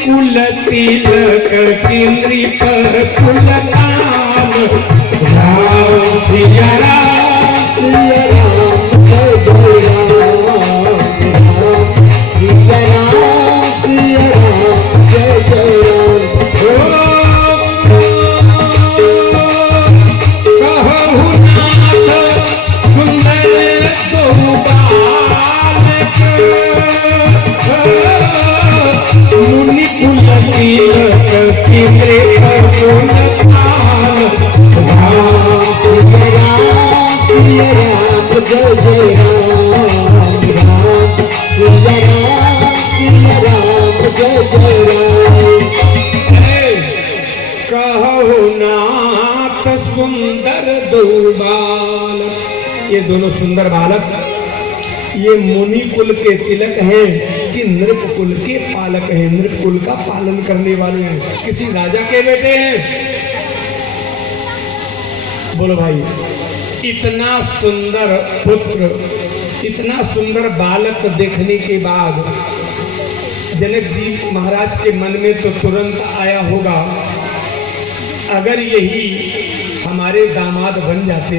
कुल तिलक की नृप कुलतान राम सिया राम सिया राम जय जय राम सिया राम सिया राम जय जय सुंदर दो बालक। ये दोनों सुंदर बालक ये मुनि कुल के तिलक हैं कि नृप कुल के पालक हैं, नृप कुल का पालन करने वाले हैं, किसी राजा के बेटे हैं। बोलो भाई, इतना सुंदर पुत्र, इतना सुंदर बालक देखने के बाद जनक जी महाराज के मन में तो तुरंत आया होगा, अगर यही हमारे दामाद बन जाते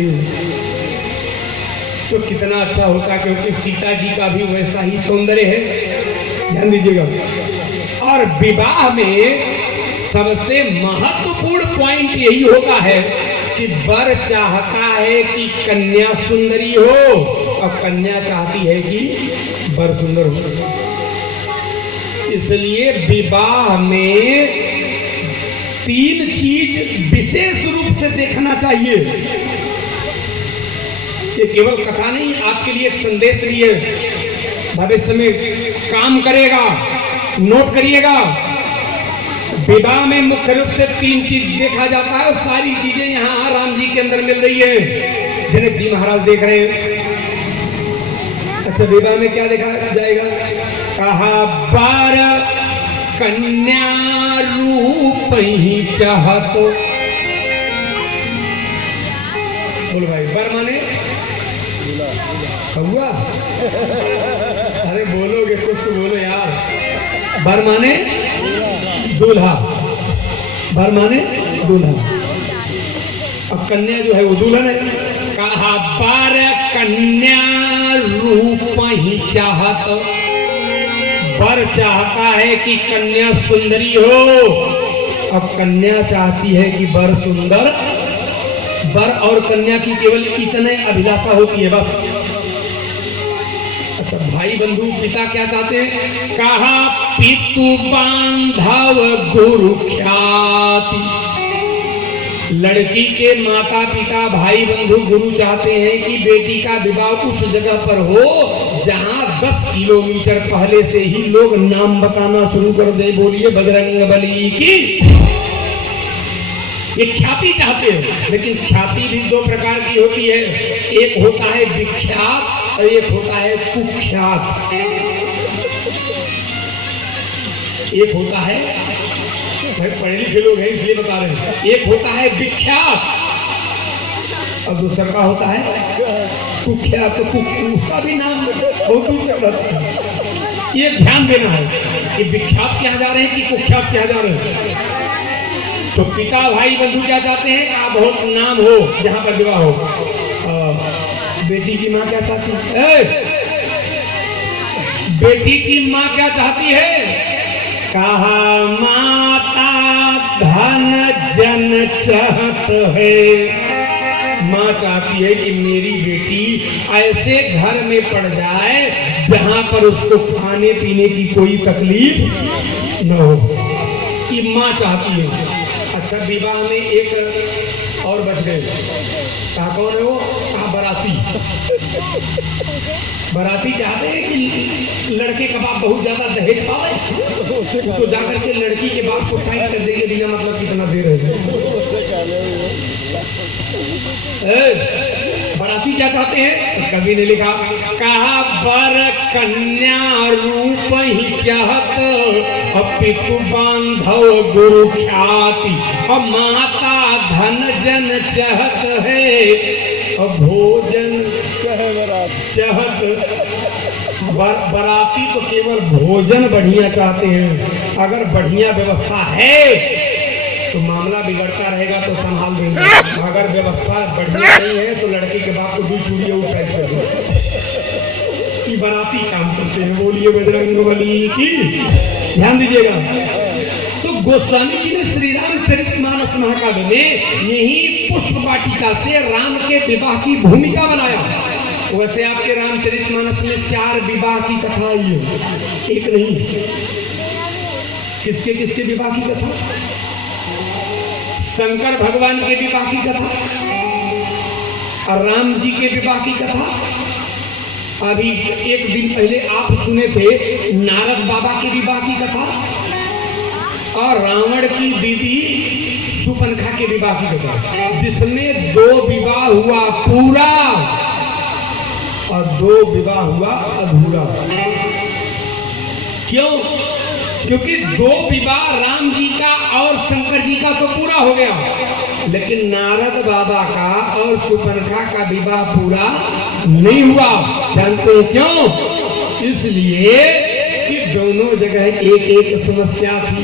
तो कितना अच्छा होता, क्योंकि सीता जी का भी वैसा ही सौंदर्य है। ध्यान दीजिएगा। और विवाह में सबसे महत्वपूर्ण पॉइंट यही होता है कि वर चाहता है कि कन्या सुंदरी हो और कन्या चाहती है कि वर सुंदर हो। इसलिए विवाह में 3 चीज विशेष रूप से देखना चाहिए। ये केवल कथा नहीं, आपके लिए एक संदेश लिए भविष्य में काम करेगा, नोट करिएगा। विवाह में मुख्य रूप से 3 चीज देखा जाता है और सारी चीजें यहाँ राम जी के अंदर मिल रही है, जनक जी महाराज देख रहे हैं। अच्छा, विवाह में क्या देखा जाएगा? कहा बार कन्या रूप ही चाहत। बोलो भाई, बर माने हुआ? अरे बोलोगे कुछ तो बोलो यार। बर माने दूल्हा, बर माने दूल्हा, अब कन्या जो है वो दुल्हन है। कहा बार कन्या रूप ही चाहत, वर चाहता है कि कन्या सुंदरी हो, अब कन्या चाहती है कि वर सुंदर। वर और कन्या की केवल इतने अभिलाषा होती है बस। अच्छा, भाई बंधु पिता क्या चाहते हैं? कहा पितु बांधव गुरु ख्याति। लड़की के माता पिता भाई बंधु गुरु चाहते हैं कि बेटी का विवाह उस जगह पर हो जहां 10 किलोमीटर पहले से ही लोग नाम बताना शुरू कर दे। बोलिए बजरंग बली की। ये ख्याति चाहते हैं, लेकिन ख्याति भी 2 प्रकार की होती है। एक होता है विख्यात और एक होता है कुख्यात। एक होता है, भाई पढ़े लिखे लोग हैं इसलिए बता रहे हैं, एक होता है विख्यात और दूसरा का होता है कुख्यात। उसका भी नाम बहुत दूर। ये ध्यान देना है कि विख्यात क्या जा रहे हैं कि कुख्यात क्या जा रहे हैं। तो पिता भाई बंधु क्या चाहते हैं? आप बहुत नाम हो जहां पर विवाह हो। बेटी की माँ क्या चाहती है? बेटी की माँ क्या चाहती है? कहा माता धन जन चाहत है। माँ चाहती है कि मेरी बेटी ऐसे घर में पड़ जाए जहां पर उसको खाने पीने की कोई तकलीफ न हो। ये माँ चाहती है। अच्छा, विवाह में एक और बच गए। कहा कौन है वो? कहा बराती। बराती चाहते हैं कि लड़के का बाप बहुत ज्यादा दहेज पावे, तो जाकर के लड़की के बाप को फाइट कर देंगे बिना मतलब कितना देर है। बराती क्या चाहते हैं? तो कवि ने लिखा, कहा बर कन्या रूप ही चाहत पितु बांधव गुरु ख्याति, और माता धन जन चाहत है और भोजन चाहत। बराती तो केवल भोजन बढ़िया चाहते हैं, अगर बढ़िया व्यवस्था है तो मामला बिगड़ता रहेगा तो संभाल देंगे, अगर व्यवस्था बढ़िया नहीं है तो लड़के के बाप को 2 चूड़ियां उठाई कर दो। बराती काम करते हैं। बोलिए बजरंगबली की। ध्यान दीजिएगा। तो गोस्वामी जी ने श्री रामचरितमानस महाकाव्य में यही पुष्प वाटिका से राम के विवाह की भूमिका बनाया। वैसे आपके रामचरितमानस में 4 विवाह की कथा आई है, एक नहीं। किसके किसके विवाह की कथा? शंकर भगवान के विवाह की कथा और राम जी के विवाह की कथा। अभी एक दिन पहले आप सुने थे नारद बाबा के विवाह की कथा और रावण की दीदी सुपनखा के विवाह की कथा, जिसमें 2 विवाह हुआ पूरा और 2 विवाह हुआ अधूरा। क्यों? क्योंकि 2 विवाह राम जी का और शंकर जी का तो पूरा हो गया, लेकिन नारद बाबा का और सुपनखा का विवाह पूरा नहीं हुआ। जानते हैं क्यों? इसलिए कि दोनों जगह एक समस्या थी।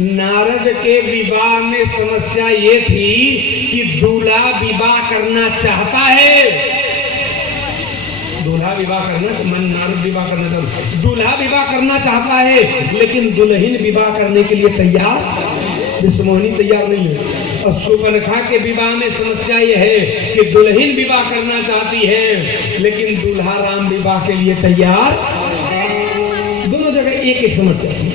नारद के विवाह में समस्या ये थी कि दूल्हा विवाह करना चाहता है, दूल्हा विवाह करना, मन नारद विवाह करना चाहता, दूल्हा विवाह करना चाहता है, लेकिन दुल्हन विवाह करने के लिए तैयार, विश्वमोहिनी तैयार नहीं है। और सुपनखा के विवाह में समस्या यह है कि दुल्हन विवाह करना चाहती है, लेकिन दूल्हा राम विवाह के लिए तैयार। दोनों जगह एक समस्या थी।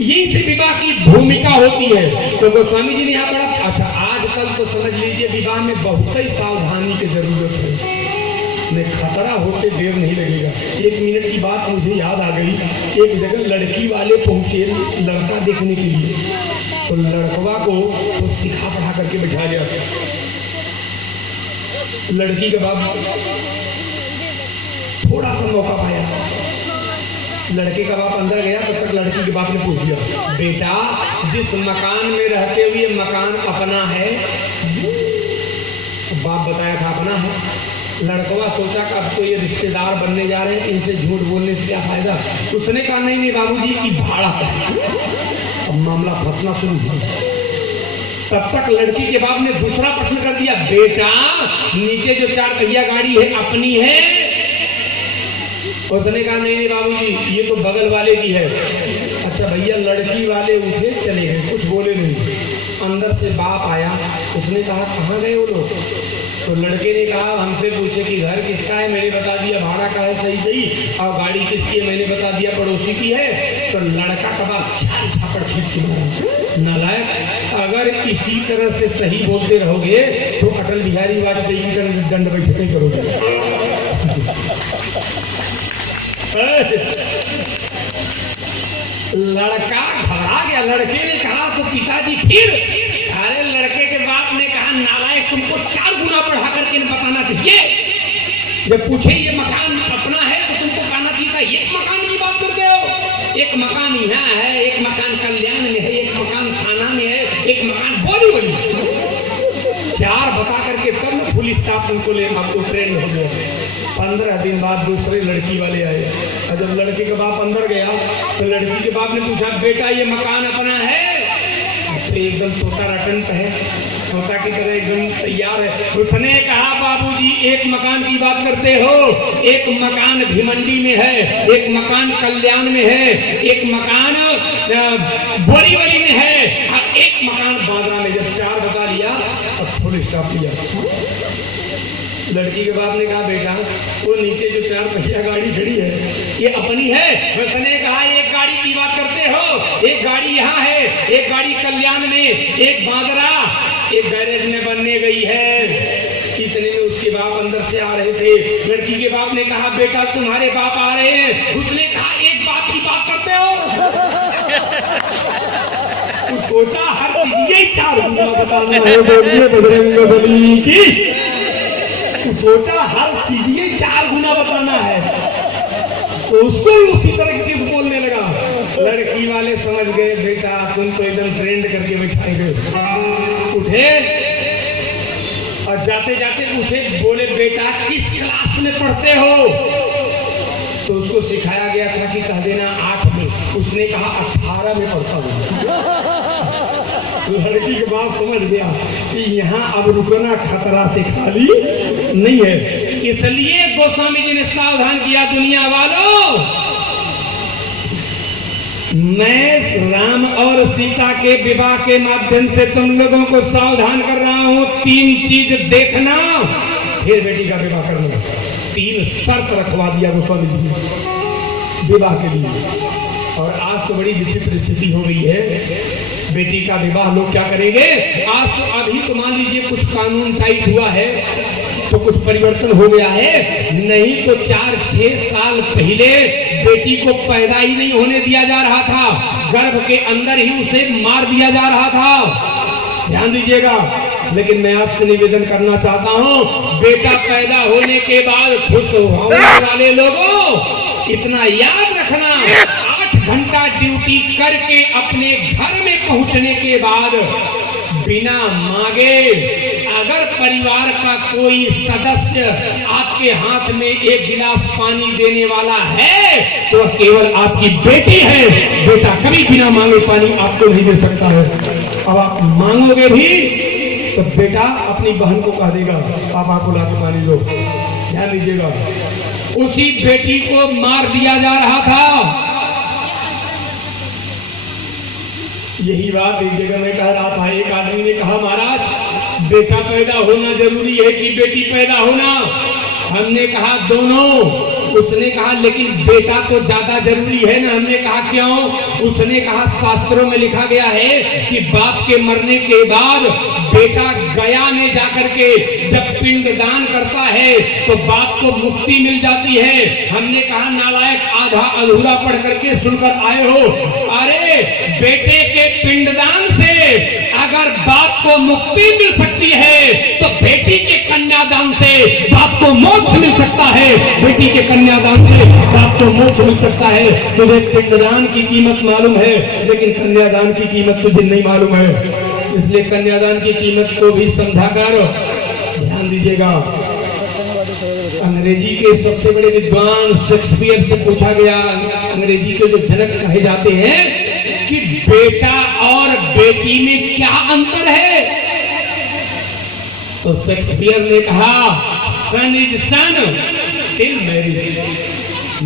यही से विवाह की भूमिका होती है। तो गोस्वामी जी ने यहाँ पढ़ा। अच्छा, आजकल तो समझ लीजिए विवाह में बहुत ही सावधानी की जरूरत है, नहीं खतरा होते देर नहीं लगेगा। 1 मिनट की बात मुझे याद आ गई। एक जगह लड़की वाले पहुंचे लड़का देखने के लिए, तो लड़कवा को तो सिखा पढ़ा करके बैठा गया। लड़की के बाप थोड़ा सा मौका पाया, लड़के का बाप अंदर गया, तब तक लड़की के बाप ने पूछ दिया, बेटा जिस मकान में रहते हुए मकान अपना है? बाप बताया था अपना है। लड़कवा सोचा कि अब तो ये रिश्तेदार बनने जा रहे हैं, इनसे झूठ बोलने से क्या फायदा। उसने कहा नहीं बाबूजी की भाड़ा है। अब मामला फंसना शुरू हुआ। तब तक लड़की के बाप ने दूसरा प्रश्न कर दिया, बेटा नीचे जो 4 पहिया गाड़ी है अपनी है? उसने कहा नहीं बाबूजी ये तो बगल वाले की है। अच्छा भैया, लड़की वाले उठे चले गए, कुछ बोले नहीं। अंदर से बाप आया, उसने कहा कहाँ गए वो लोग? तो लड़के ने कहा हमसे पूछे कि घर किसका है, मैंने बता दिया भाड़ा का है सही, और गाड़ी किसकी है, मैंने बता दिया पड़ोसी की है। तो लड़का का बाप छापड़ खींच के मारा। नालायक, अगर इसी तरह से सही बोलते रहोगे तो अटल बिहारी वाजपेयी की तरह दंड बैठकें करोगे। लड़का घबरा गया। लड़के ने कहा तो पिताजी फिर? अरे लड़के के बाप ने कहा नालायक, तुमको 4 गुना बढ़ा करके बताना चाहिए। जब पूछे ये मकान अपना है तो तुमको कहना चाहिए था एक मकान की बात करते हो। एक मकान यहाँ है, एक मकान कल्याण में है, एक मकान थाना में है, एक मकान बोली 4 बता करके तब फुल स्टाफ उनको ले आपको ट्रेंड हो गया। 15 दिन बाद दूसरे लड़की वाले आए, और जब लड़के का बाप अंदर गया तो लड़की के बाप ने पूछा बेटा ये मकान अपना है? तो एकदम तोता रटंत है, तोता की तरह एकदम तैयार है। उसने कहा बाबूजी एक मकान की बात करते हो, एक मकान भिमंडी में है, एक मकान कल्याण में है, एक मकान बोरीवली में है, और एक मकान बांद्रा में। जब 4 बता लिया अब फुल स्टॉप लिया। लड़की के बाप ने कहा बेटा वो नीचे जो 4 पहिया गाड़ी खड़ी है ये अपनी है? उसने कहा एक गाड़ी की बात करते हो, एक गाड़ी यहाँ है, एक गाड़ी कल्याण में, एक बांद्रा, एक गैरेज में बनने गई है। इतने में उसके बाप अंदर से आ रहे थे। लड़की के बाप ने कहा बेटा तुम्हारे बाप आ रहे हैं। उसने कहा एक बाप की बात करते हो? सोचा हर चीज यही 4 गुना बताना है। बोलिए बजरंगबली की। सोचा हर चीज ये 4 गुना बताना है, तो उसको उसी तरह की चीज बोलने लगा। लड़की वाले समझ गए बेटा तुम तो एकदम ट्रेंड करके बैठाए गए। उठे और जाते जाते पूछे, बोले बेटा किस क्लास में पढ़ते हो? तो उसको सिखाया गया था कि कह देना 8 में। उसने कहा 18 में पढ़ता हूँ। लड़की के बाद समझ गया कि यहाँ अब रुकना खतरा से खाली नहीं है। इसलिए गोस्वामी जी ने सावधान किया, दुनिया वालों मैं राम और सीता के विवाह के माध्यम से तुम लोगों को सावधान कर रहा हूं, 3 चीज देखना फिर बेटी का विवाह करना। 3 शर्त रखवा दिया गोस्वामी जी विवाह के लिए। और आज तो बड़ी विचित्र स्थिति हो गई है, बेटी का विवाह लोग क्या करेंगे? आज तो अभी तो मान लीजिए कुछ कानून टाइट हुआ है तो कुछ परिवर्तन हो गया है, नहीं तो 4-6 साल पहले बेटी को पैदा ही नहीं होने दिया जा रहा था, गर्भ के अंदर ही उसे मार दिया जा रहा था। ध्यान दीजिएगा। लेकिन मैं आपसे निवेदन करना चाहता हूं, बेटा पैदा होने के बाद खुश होने वाले लोगों इतना याद रखना, 8 घंटा ड्यूटी करके अपने घर में पहुंचने के बाद बिना मांगे अगर परिवार का कोई सदस्य आपके हाथ में 1 गिलास पानी देने वाला है तो केवल आपकी बेटी है। बेटा कभी बिना मांगे पानी आपको नहीं दे सकता है। अब आप मांगोगे भी तो बेटा अपनी बहन को कह देगा आप आपको लाके पानी दो। ध्यान दीजिएगा। उसी बेटी को मार दिया जा रहा था। यही बात एक जगह में कह रहा था, एक आदमी ने कहा महाराज बेटा पैदा होना जरूरी है कि बेटी पैदा होना? हमने कहा दोनों। उसने कहा लेकिन बेटा तो ज्यादा जरूरी है ना। हमने कहा क्यों? उसने कहा शास्त्रों में लिखा गया है कि बाप के मरने के बाद बेटा गया में जाकर के जब पिंडदान करता है तो बाप को मुक्ति मिल जाती है। हमने कहा नालायक, आधा अधूरा पढ़ करके सुनकर आए हो। अरे बेटे के पिंडदान से अगर बाप को मुक्ति मिल सकती है तो बेटी के कन्यादान से बाप को मोक्ष मिल सकता है। बेटी के कन्यादान से बाप को मोक्ष मिल सकता है। तुझे पिंडदान की कीमत मालूम है लेकिन कन्यादान की कीमत तुझे नहीं मालूम है, इसलिए कन्यादान की कीमत को भी समझा कर। ध्यान दीजिएगा। अंग्रेजी के सबसे बड़े विद्वान शेक्सपियर से पूछा गया, अंग्रेजी के जो जनक कहे जाते हैं कि बेटा और बेटी में क्या अंतर है? तो शेक्सपियर ने कहा son is son till marriage,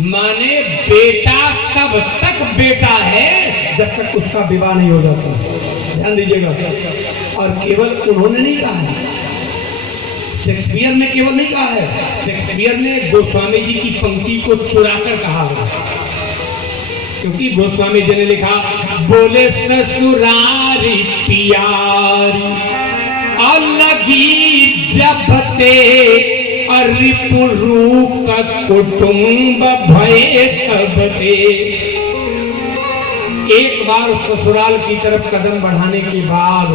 माने बेटा तब तक बेटा है जब तक उसका विवाह नहीं हो जाता। ध्यान दीजिएगा। और केवल उन्होंने नहीं कहा है, शेक्सपियर ने केवल नहीं कहा है, शेक्सपियर ने गोस्वामी जी की पंक्ति को चुराकर कहा है। क्योंकि गोस्वामी जी ने लिखा, बोले ससुरारी प्यारी अलगी जबते अरिपुरु का कुटुंब भये तबते। एक बार ससुराल की तरफ कदम बढ़ाने के बाद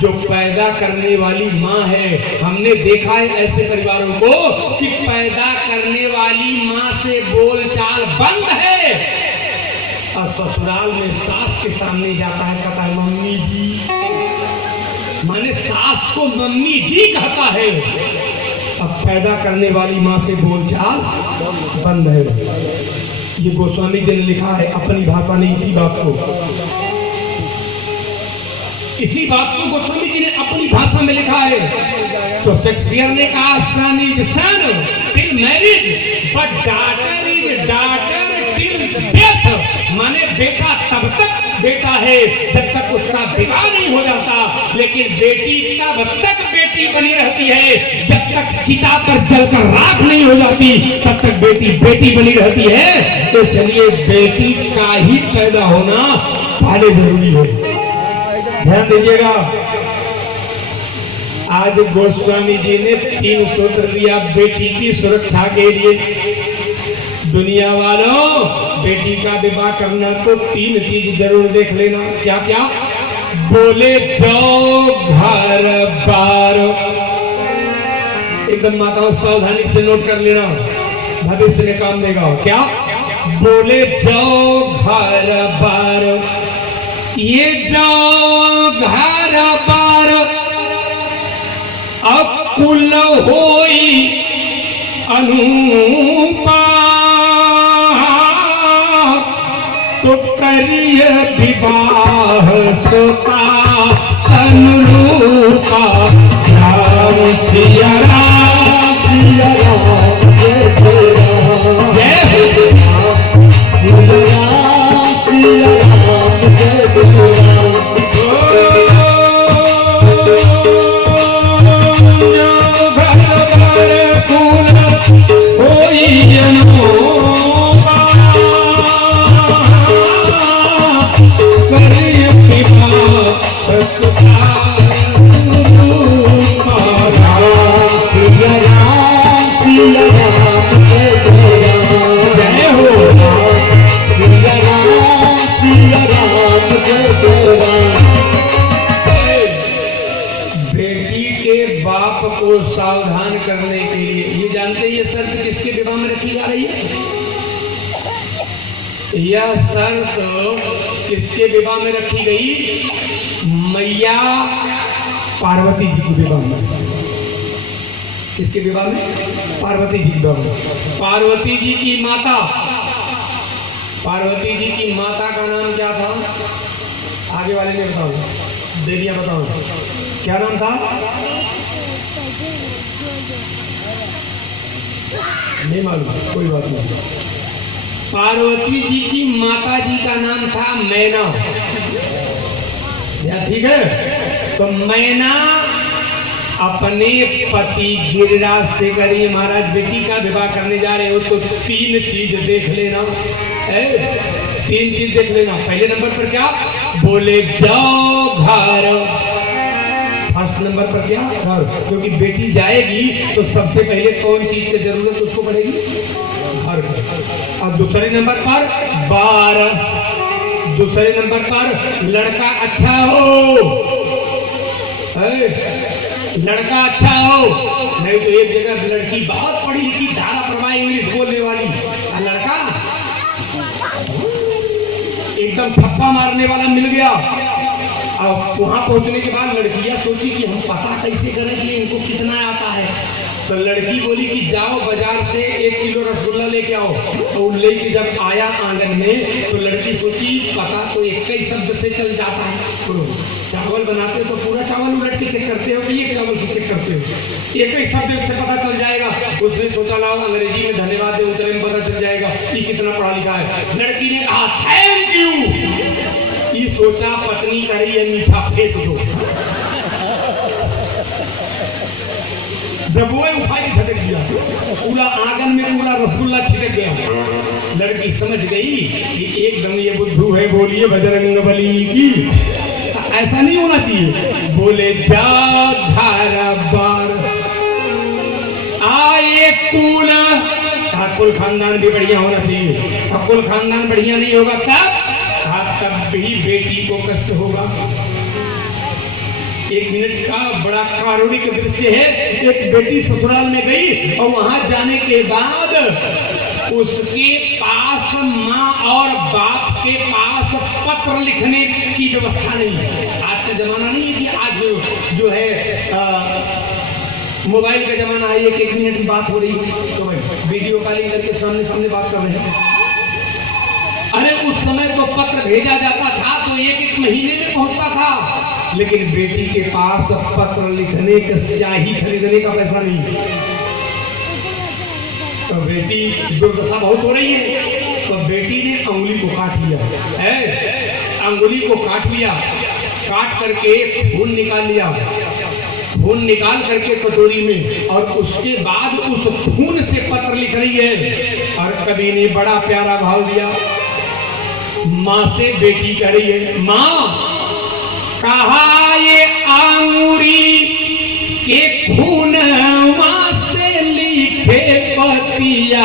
जो पैदा करने वाली माँ है, हमने देखा है ऐसे परिवारों को कि पैदा करने वाली माँ से बोलचाल बंद है और ससुराल में सास के सामने जाता है, कहता है मम्मी जी, माने सास को मम्मी जी कहता है। अब पैदा करने वाली माँ से बोलचाल बंद है। ये गोस्वामी जी ने लिखा है अपनी भाषा में। इसी बात को गोस्वामी जी ने अपनी भाषा में लिखा है। तो शेक्सपियर ने कहा son is son till marriage but daughter is daughter till death, माने बेटा तब तक बेटा है जब तक उसका विवाह नहीं हो जाता, लेकिन बेटी तब तक बेटी बनी रहती है जब तक चिता पर जलकर राख नहीं हो जाती, तब तक बेटी बेटी बनी रहती है। तो इसलिए बेटी का ही पैदा होना पहले जरूरी है। ध्यान दीजिएगा। आज गोस्वामी जी ने 3 सूत्र दिया बेटी की सुरक्षा के लिए। दुनिया वालों, बेटी का विवाह करना तो 3 चीज जरूर देख लेना। क्या क्या? बोले जो घर बार, एकदम माताओं सावधानी से नोट कर लेना, भविष्य में काम देगा। क्या? बोले जाओ घर बार, ये जाओ घर बार अकुल होई अनुपा, तो करिय विवाह सोता अनुरूपा। राम सिया राम सिया राम जय जय राम, जय हो सिया राम सिया राम जय जय राम। जो घर पर फूल होई अनुपा, करिय विवाह सोता को सावधान करने के लिए। ये जानते हैं ये शर्त किसके विवाह में रखी जा रही है? यह शर्त किसके विवाह में रखी गई? मैया पार्वती जी के विवाह में। किसके विवाह में? पार्वती जी के विवाह में। पार्वती जी की माता, पार्वती जी की माता का नाम क्या था? आगे वाले ने बताओ, देवियां बताओ क्या नाम था? नहीं मालूम, कोई बात नहीं। पार्वती जी की माता जी का नाम था मैना। या ठीक है, तो मैना अपने पति गिरिराज से करी महाराज बेटी का विवाह करने जा रहे हो तो तीन चीज देख लेना है, तीन चीज देख लेना। पहले नंबर पर क्या? बोले जाओ घर। फर्स्ट नंबर पर क्या? घर। क्योंकि बेटी जाएगी तो सबसे पहले कौन चीज की जरूरत उसको पड़ेगी? घर। और दूसरे नंबर पर बार। दूसरे नंबर पर लड़का अच्छा हो, लड़का अच्छा हो, नहीं तो एक जगह लड़की बहुत पढ़ी लिखी धारा प्रवाह इंग्लिश बोलने वाली, और लड़का एकदम थप्पा मारने वाला मिल गया। अब वहां पहुंचने के बाद लड़कियां सोची कि हम पता कैसे करें कि इनको कितना आता है। तो लड़की बोली कि जाओ बाजार से 1 किलो रसगुल्ला लेके आओ। तो लेके जब आया आंगन में तो लड़की सोची पता तो एक ही शब्द से चल जाता है। तो चावल बनाते हो तो पूरा चावल उलट के चेक करते हो कि एक चावल से चेक करते हो? एक ही शब्द से पता चल जाएगा। उसने सोचा लाओ अंग्रेजी में धन्यवाद दे, उतरे में पता चल जाएगा कि कितना पढ़ा लिखा है। लड़की ने कहा थैंक यू। ये सोचा पत्नी करी है मीठा फेंक दो। जब वो उठा के झटक दिया पूरा आंगन में पूरा रसगुल्ला छिटक गया। लड़की समझ गई कि एकदम ये बुद्धू है, बोलिए बजरंगबली की। ऐसा नहीं होना चाहिए। बोले जा धारा बार आए कुल, कुल खानदान भी बढ़िया होना चाहिए। अब कुल खानदान बढ़िया नहीं होगा तब भी बेटी को कष्ट होगा। 1 मिनट का बड़ा कारुणिक दृश्य है। एक बेटी ससुराल में गई और वहां जाने के बाद उसके पास माँ और बाप के पास पत्र लिखने की व्यवस्था नहीं है। आज का जमाना नहीं है कि आज जो है मोबाइल का जमाना है, 1 मिनट में बात हो रही है तो भाई वीडियो कॉलिंग करके सामने सामने बात कर रहे हैं। अरे उस समय तो पत्र भेजा जाता था तो 1-1 महीने में पहुंचता था, लेकिन बेटी के पास पत्र लिखने का स्याही खरीदने का पैसा नहीं। तो बेटी दुर्दशा बहुत हो रही है। तो बेटी ने अंगुली को काट लिया है, अंगुली को काट लिया, काट करके खून निकाल लिया, खून निकाल करके कटोरी में, और उसके बाद उस खून से पत्र लिख रही है। और कवि ने बड़ा प्यारा भाव दिया। माँ से बेटी कह रही है, माँ कहा ये अंगूरी के खून से लिखे पतिया।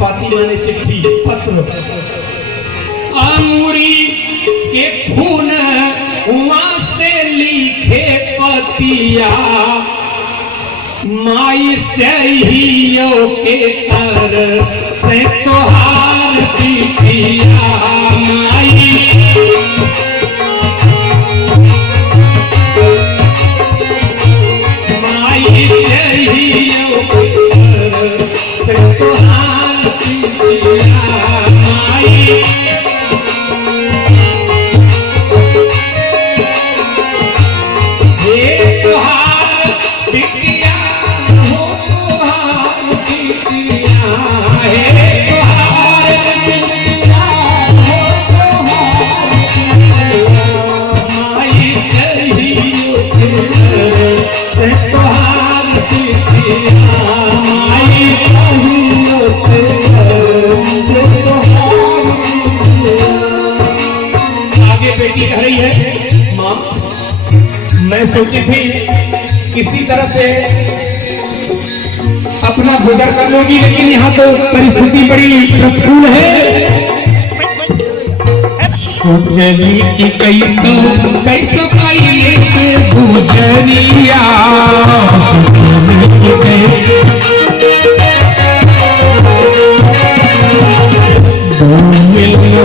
पति माने चिट्ठी, पत्र। अंगूरी के खून से लिखे पतिया, माई से ही के कर से तोहार पिटिया माई माई से ही के कर से तोहार पिटिया माई मैं सोची थी किसी तरह से अपना गुजर कर लोगी, लेकिन यहाँ तो परिस्थिति बड़ी प्रतिकूल है। सोचली कि कैसो कैसे गुजरिया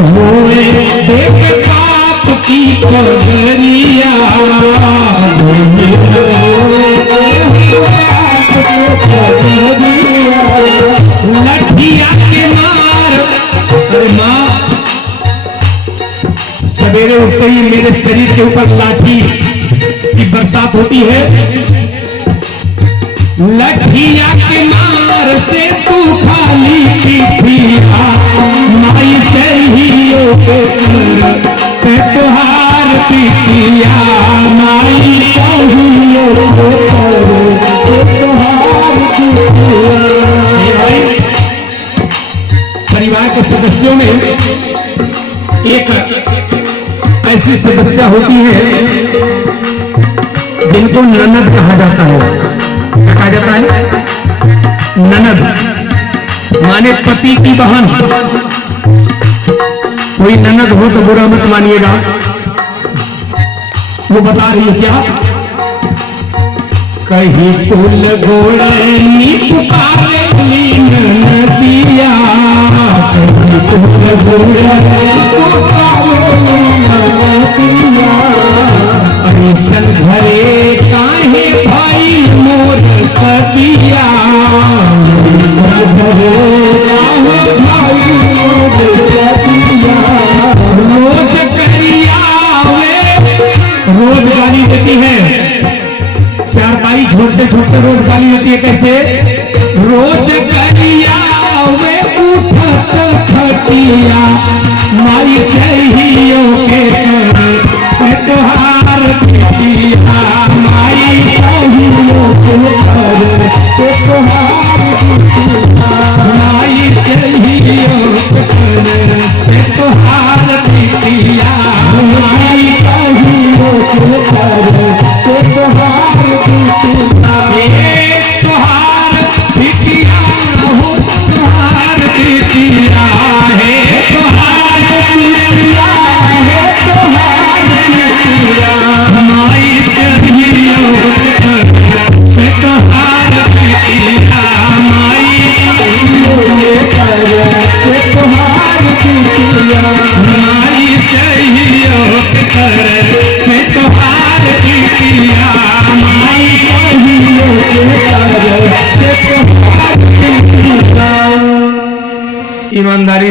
हुए देख पाप की खबरिया लठिया के मार। अरे माँ, सवेरे उठते ही मेरे शरीर के ऊपर लाठी की बरसात होती है। लठिया के मार से तू खाली पिटिया माई से ही से तुहार पिटिया माई से ही तुहार पिटिया। परिवार के सदस्यों में एक ऐसी सदस्य होती है जिनको ननद कहा जाता है। कहा जाता है ननद माने पति की बहन। कोई ननद हो तो बुरा मत मानिएगा। वो बता रही है क्या, कहीं कुल गोड़नी पुकारे नदिया, कहीं कुल गोड़नी पुकारे नदिया, अरिसन घरे काहे भाई मोर सतिया, रोज रोज गाली देती है। चारपाई छोड़ते छोड़ते रोज गाली देती है। कैसे? रोज करिया वे उठत खटिया माई सहियो के करे तुहार पिटिया माई सहियो के करे तुहार पिटिया माई सहियो के करे तुहार पिटिया माई सहियो के करे तुहार पिटिया। तुहार पिटिया हो तुहार पिटिया है तुहार पिटिया है तुहार पिटिया माई सहियो के करे तुहार पिटिया माई सहियो के करे तुहार पिटिया माई सहियो के करे तुहार पिटिया माई सहियो के करे तुहार पिटिया। ईमानदारी